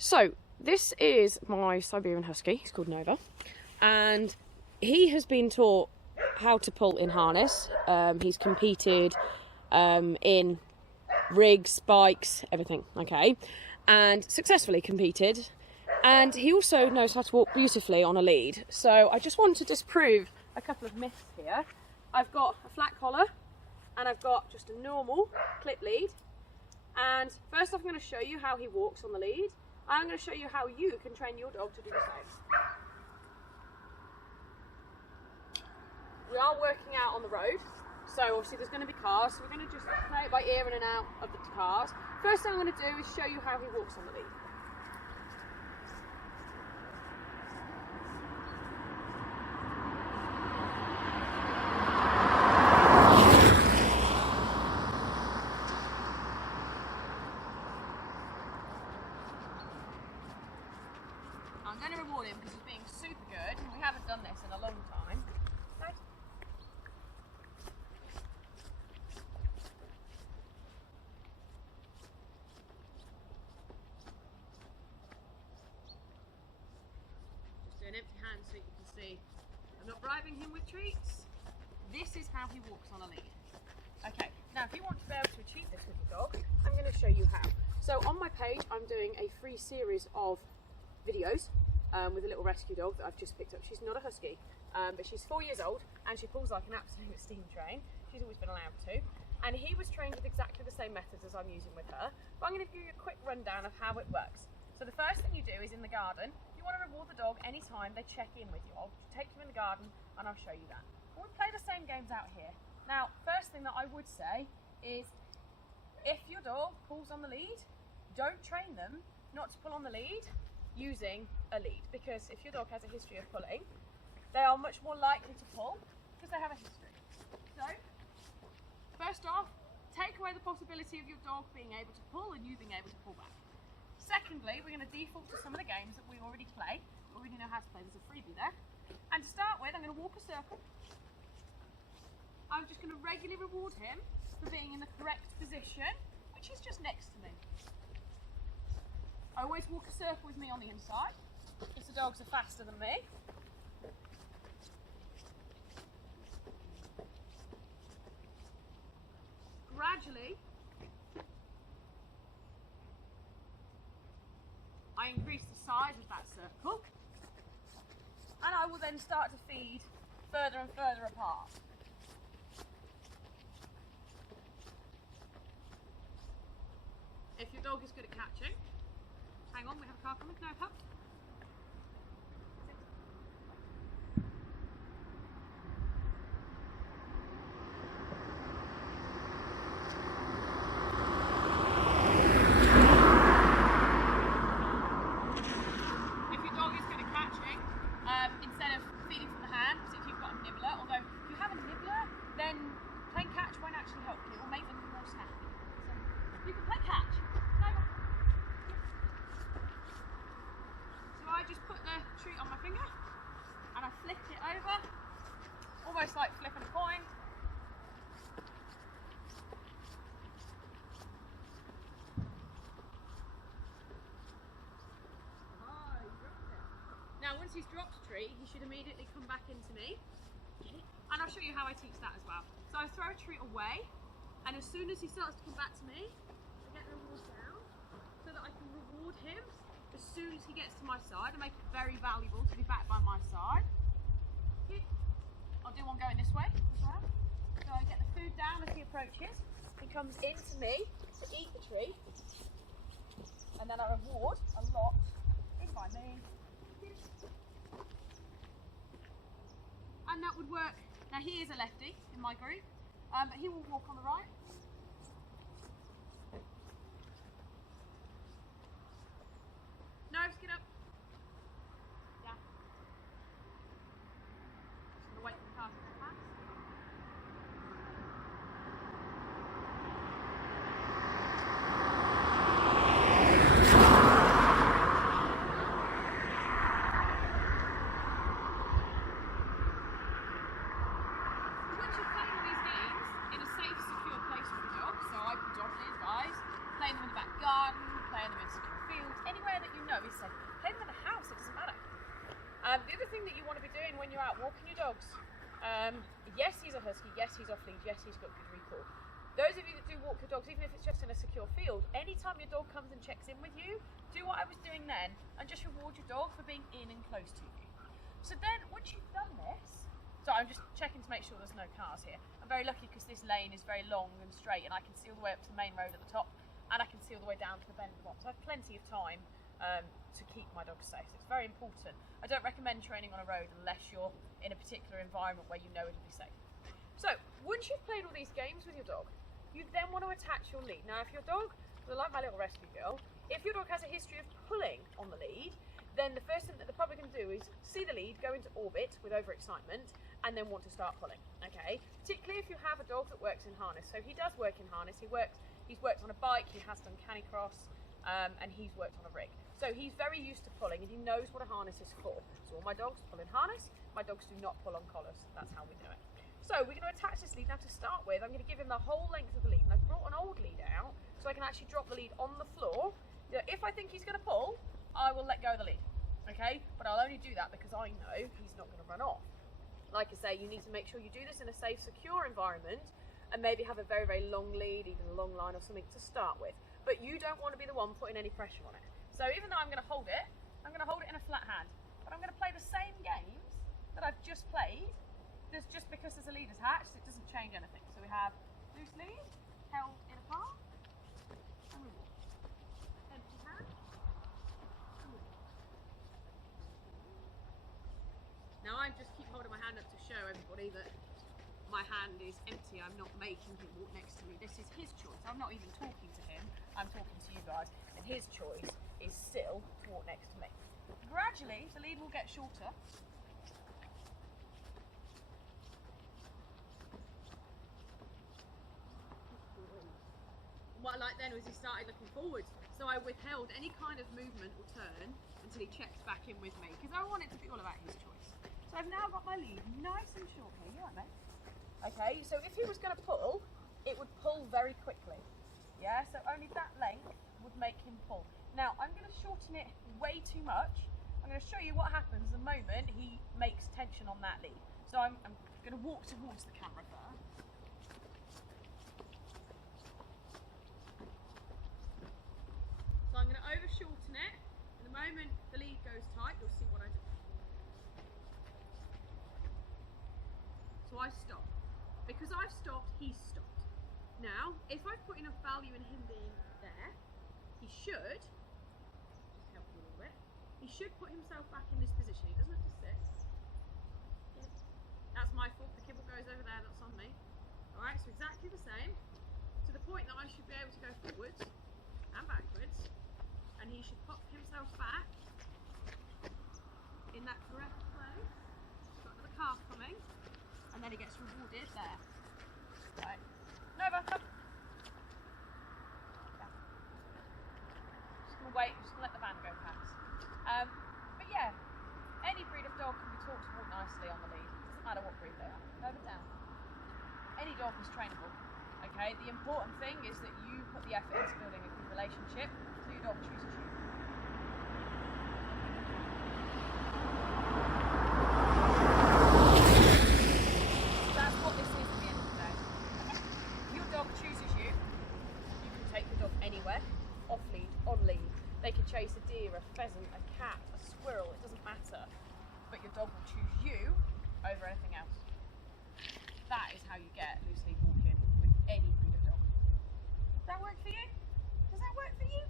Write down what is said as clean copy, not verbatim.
So this is my Siberian Husky. He's called Nova, and he has been taught how to pull in harness. He's competed in rigs, bikes, everything, okay, and successfully competed. And he also knows how to walk beautifully on a lead. So I just want to disprove a couple of myths here. I've got a flat collar and I've got just a normal clip lead. And first off, I'm going to show you how he walks on the lead. I'm going to show you how you can train your dog to do the same. We are working out on the road, so obviously there's going to be cars, so we're going to just play it by ear in and out of the cars. First thing I'm going to do is show you how he walks on the lead. I'm going to reward him because he's being super good. We haven't done this in a long time. Okay. Just do an empty hand so you can see I'm not bribing him with treats. This is how he walks on a lead. Okay, now if you want to be able to achieve this with your dog, I'm going to show you how. So on my page I'm doing a free series of videos with a little rescue dog that I've just picked up. She's not a Husky, but she's 4 years old and she pulls like an absolute steam train. She's always been allowed to. And he was trained with exactly the same methods as I'm using with her. But I'm going to give you a quick rundown of how it works. So the first thing you do is in the garden, you want to reward the dog anytime they check in with you. I'll take you in the garden and I'll show you that. But we play the same games out here. Now, first thing that I would say is if your dog pulls on the lead, don't train them not to pull on the lead using a lead, because if your dog has a history of pulling, they are much more likely to pull because they have a history. So, first off, take away the possibility of your dog being able to pull and you being able to pull back. Secondly, we're going to default to some of the games that we already play. We already know how to play. There's a freebie there. And to start with, I'm going to walk a circle. I'm just going to regularly reward him for being in the correct position, which is just next to me. I always walk a circle with me on the inside, because the dogs are faster than me. Gradually, I increase the size of that circle, and I will then start to feed further and further apart. If your dog is good at catching, hang on, we have a car coming. No, pup. If your dog is good at catching, instead of feeding from the hand, because if you've got a nibbler, although if you have a nibbler, then playing catch won't actually help you. It will make them more snappy. So you can play catch. I just put the treat on my finger and I flick it over, almost like flipping a coin. Now once he's dropped a treat, he should immediately come back into me, and I'll show you how I teach that as well. So I throw a treat away, and as soon as he starts to come back to me, I get the reward down so that I can reward him as soon as he gets to my side and make it very valuable to be back by my side. I'll do one going this way as well. So I get the food down as he approaches. He comes into me to eat the treat, and then I reward a lot in by me. And that would work. Now he is a lefty in my group, but he will walk on the right. No, get up. Yeah. Just gonna wait for the car to pass. Once you've played all these games in a safe, secure place with the dog, so I predominantly advise playing them in the back garden, playing them in secure fields, anywhere that you know he's safe. Play them in the house, it doesn't matter. The other thing that you want to be doing when you're out walking your dogs, yes, he's a husky, yes, he's off lead, yes, he's got good recall. Those of you that do walk your dogs, even if it's just in a secure field, anytime your dog comes and checks in with you, do what I was doing then and just reward your dog for being in and close to you. So then, once you've done this, so I'm just checking to make sure there's no cars here. I'm very lucky because this lane is very long and straight and I can see all the way up to the main road at the top and I can see all the way down to the bend at the bottom. So I have plenty of time to keep my dogs safe. So it's very important. I don't recommend training on a road unless you're in a particular environment where you know it'll be safe. So once you've played all these games with your dog, you then want to attach your lead. Now if your dog, like my little rescue girl, if your dog has a history of pulling on the lead, then the first thing that they're probably going to do is see the lead go into orbit with overexcitement and then want to start pulling, okay? Particularly if you have a dog that works in harness. So he does work in harness. He's worked on a bike, he has done canicross, and he's worked on a rig. So he's very used to pulling and he knows what a harness is for. So all my dogs pull in harness, my dogs do not pull on collars. That's how we do it. So we're going to attach this lead. Now to start with, I'm going to give him the whole length of the lead. And I've brought an old lead out so I can actually drop the lead on the floor. If I think he's going to pull, I will let go of the lead, okay? But I'll only do that because I know he's not going to run off. Like I say, you need to make sure you do this in a safe, secure environment and maybe have a very, very long lead, even a long line or something to start with. But you don't want to be the one putting any pressure on it. So even though I'm going to hold it, I'm going to hold it in a flat hand. But I'm going to play the same games that I've just played. Just because there's a lead attached, it doesn't change anything. So we have loose lead, held in a palm, and we walk. Empty hand, and we walk. Now I just keep holding my hand up to show everybody that my hand is empty. I'm not making him walk next to me. This is his choice. I'm not even talking to him. I'm talking to you guys. And his choice is still to walk next to me. Gradually, the lead will get shorter. What I like then was he started looking forward. So I withheld any kind of movement or turn until he checked back in with me because I want it to be all about his choice. So I've now got my lead nice and short here. You right, mate? Okay, so if he was going to pull, it would pull very quickly. Yeah, so only that length would make him pull. Now I'm going to shorten it way too much. I'm going to show you what happens the moment he makes tension on that lead. So I'm going to walk towards the camera first. So I'm going to over shorten it, and the moment the lead goes tight, you'll see what I do. So I stop. Because I've stopped, he's stopped. Now, if I've put enough value in him being there, he should, just help you a little bit, he should put himself back in this position. He doesn't have to sit. That's my fault, the kibble goes over there, that's on me. Alright, so exactly the same, to the point that I should be able to go forwards and backwards, and he should pop himself back in that correct place. Got another calf coming, and then he gets rewarded there. Right. Nova, come. Yeah. Just gonna wait, just gonna let the van go past. But yeah, any breed of dog can be taught to walk nicely on the lead. Doesn't matter what breed they are. Nova down. Any dog is trainable. Okay, the important thing is that you put the effort into building a good relationship so your dog chooses you. That's what this is at the end of the day. Your dog chooses you. You can take the dog anywhere, off lead, on lead. They could chase a deer, a pheasant, a cat, a squirrel, it doesn't matter. But your dog will choose you over anything else. That is how you get loose lead walking with any breed of dog. Does that work for you? Does that work for you?